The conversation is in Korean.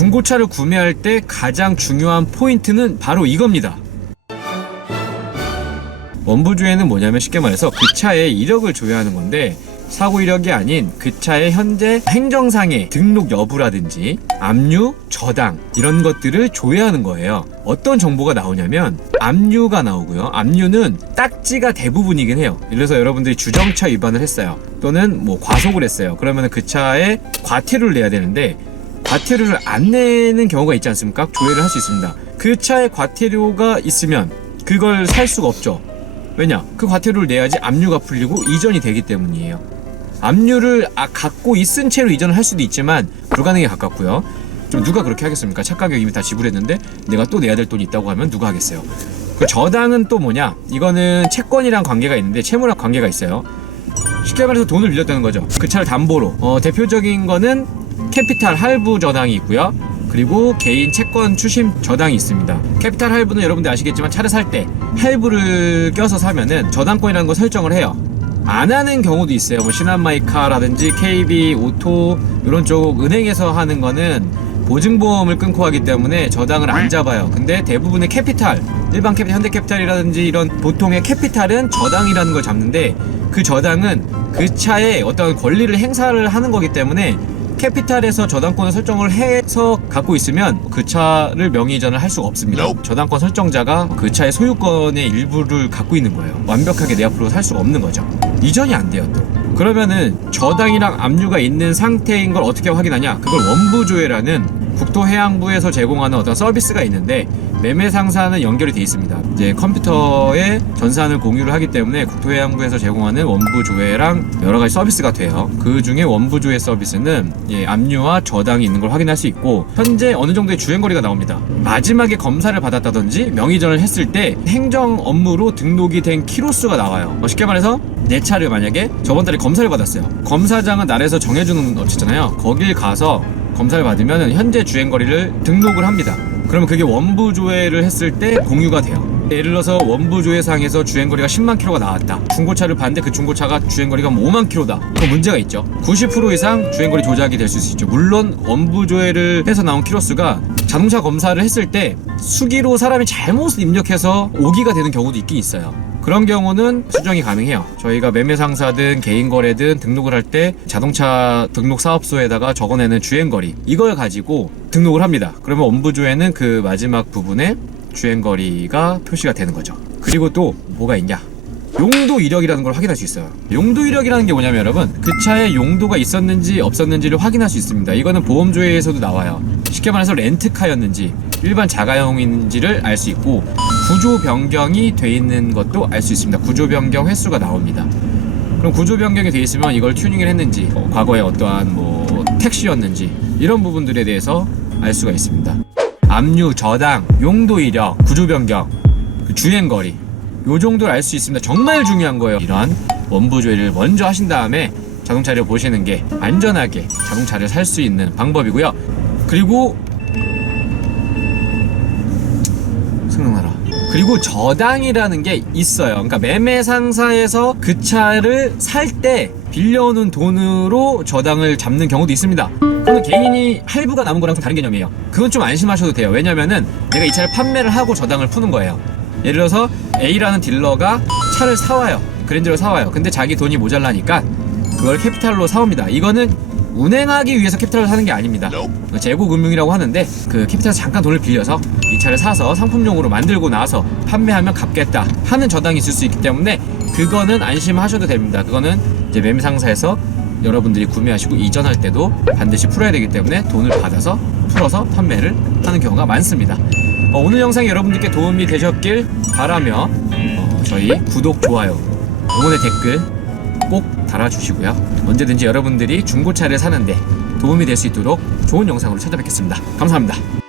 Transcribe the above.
중고차를 구매할 때 가장 중요한 포인트는 바로 이겁니다. 원부조회는 뭐냐면 쉽게 말해서 그 차의 이력을 조회하는 건데, 사고 이력이 아닌 그 차의 현재 행정상의 등록 여부라든지 압류, 저당 이런 것들을 조회하는 거예요. 어떤 정보가 나오냐면 압류가 나오고요. 압류는 딱지가 대부분이긴 해요. 예를 들어서 여러분들이 주정차 위반을 했어요. 또는 뭐 과속을 했어요. 그러면 그 차에 과태료를 내야 되는데 과태료를 안 내는 경우가 있지 않습니까? 조회를 할 수 있습니다. 그 차에 과태료가 있으면 그걸 살 수가 없죠. 왜냐? 그 과태료를 내야지 압류가 풀리고 이전이 되기 때문이에요. 압류를 갖고 있은 채로 이전을 할 수도 있지만 불가능에 가깝고요. 좀 누가 그렇게 하겠습니까? 차 가격 이미 다 지불했는데 내가 또 내야 될 돈이 있다고 하면 누가 하겠어요? 그 저당은 또 뭐냐? 이거는 채권이랑 관계가 있는데 채무랑 관계가 있어요. 쉽게 말해서 돈을 빌렸다는 거죠. 그 차를 담보로. 대표적인 거는 캐피탈 할부 저당이 있고요. 그리고 개인 채권 추심 저당이 있습니다. 캐피탈 할부는 여러분들 아시겠지만 차를 살 때 할부를 껴서 사면은 저당권이라는 거 설정을 해요. 안 하는 경우도 있어요. 뭐 신한마이카라든지 KB 오토 이런 쪽 은행에서 하는 거는 보증보험을 끊고 하기 때문에 저당을 안 잡아요. 근데 대부분의 캐피탈, 일반 캐피탈, 현대캐피탈이라든지 이런 보통의 캐피탈은 저당이라는 걸 잡는데, 그 저당은 그 차에 어떤 권리를 행사를 하는 거기 때문에 캐피탈에서 저당권을 설정을 해서 갖고 있으면 그 차를 명의 이전을 할 수가 없습니다. 저당권 설정자가 그 차의 소유권의 일부를 갖고 있는 거예요. 완벽하게 내 앞으로 살 수가 없는 거죠. 이전이 안 돼요 또. 그러면은 저당이랑 압류가 있는 상태인 걸 어떻게 확인하냐? 그걸 원부조회라는 국토해양부에서 제공하는 어떤 서비스가 있는데, 매매 상사는 연결이 돼 있습니다. 이제 컴퓨터에 전산을 공유를 하기 때문에 국토해양부에서 제공하는 원부조회랑 여러 가지 서비스가 돼요. 그 중에 원부조회 서비스는 압류와 저당이 있는 걸 확인할 수 있고, 현재 어느 정도의 주행거리가 나옵니다. 마지막에 검사를 받았다든지 명의전을 했을 때 행정 업무로 등록이 된 키로수가 나와요. 쉽게 말해서 내 차를 만약에 저번 달에 검사를 받았어요. 검사장은 나라에서 정해주는 업체잖아요. 거길 가서 검사를 받으면 현재 주행거리를 등록을 합니다. 그러면 그게 원부조회를 했을 때 공유가 돼요. 예를 들어서 원부조회상에서 주행거리가 10만 킬로가 나왔다. 중고차를 봤는데 그 중고차가 주행거리가 5만 킬로다. 그럼 문제가 있죠. 90% 이상 주행거리 조작이 될 수 있죠. 물론 원부조회를 해서 나온 키로수가 자동차 검사를 했을 때 수기로 사람이 잘못 입력해서 오기가 되는 경우도 있긴 있어요. 그런 경우는 수정이 가능해요. 저희가 매매상사든 개인거래든 등록을 할 때 자동차 등록사업소에다가 적어내는 주행거리, 이걸 가지고 등록을 합니다. 그러면 원부조회는 그 마지막 부분에 주행거리가 표시가 되는 거죠. 그리고 또 뭐가 있냐? 용도 이력이라는 걸 확인할 수 있어요. 용도 이력이라는 게 뭐냐면 여러분, 그 차에 용도가 있었는지 없었는지를 확인할 수 있습니다. 이거는 보험조회에서도 나와요. 쉽게 말해서 렌트카였는지 일반 자가용인지를 알 수 있고, 구조 변경이 돼 있는 것도 알 수 있습니다. 구조 변경 횟수가 나옵니다. 그럼 구조 변경이 돼 있으면 이걸 튜닝을 했는지, 과거에 어떠한 뭐 택시였는지 이런 부분들에 대해서 알 수가 있습니다. 압류, 저당, 용도 이력, 구조 변경, 주행거리, 요 정도를 알 수 있습니다. 정말 중요한 거예요. 이런 원부조회를 먼저 하신 다음에 자동차를 보시는 게 안전하게 자동차를 살 수 있는 방법이고요. 그리고 생각나라. 그리고 저당이라는 게 있어요. 그러니까 매매 상사에서 그 차를 살 때 빌려오는 돈으로 저당을 잡는 경우도 있습니다. 그건 개인이 할부가 남은 거랑 좀 다른 개념이에요. 그건 좀 안심하셔도 돼요. 왜냐면은 내가 이 차를 판매를 하고 저당을 푸는 거예요. 예를 들어서 A라는 딜러가 차를 사와요. 그랜저를 사와요. 근데 자기 돈이 모자라니까 그걸 캐피탈로 사옵니다. 이거는 운행하기 위해서 캐피탈을 사는 게 아닙니다. 재고금융이라고 하는데, 그 캐피탈에서 잠깐 돈을 빌려서 이 차를 사서 상품용으로 만들고 나서 판매하면 갚겠다 하는 저당이 있을 수 있기 때문에 그거는 안심하셔도 됩니다. 그거는 이제 매매상사에서 여러분들이 구매하시고 이전할 때도 반드시 풀어야 되기 때문에 돈을 받아서 풀어서 판매를 하는 경우가 많습니다. 오늘 영상이 여러분들께 도움이 되셨길 바라며 저희 구독, 좋아요, 응원의 댓글 꼭 달아주시고요. 언제든지 여러분들이 중고차를 사는데 도움이 될 수 있도록 좋은 영상으로 찾아뵙겠습니다. 감사합니다.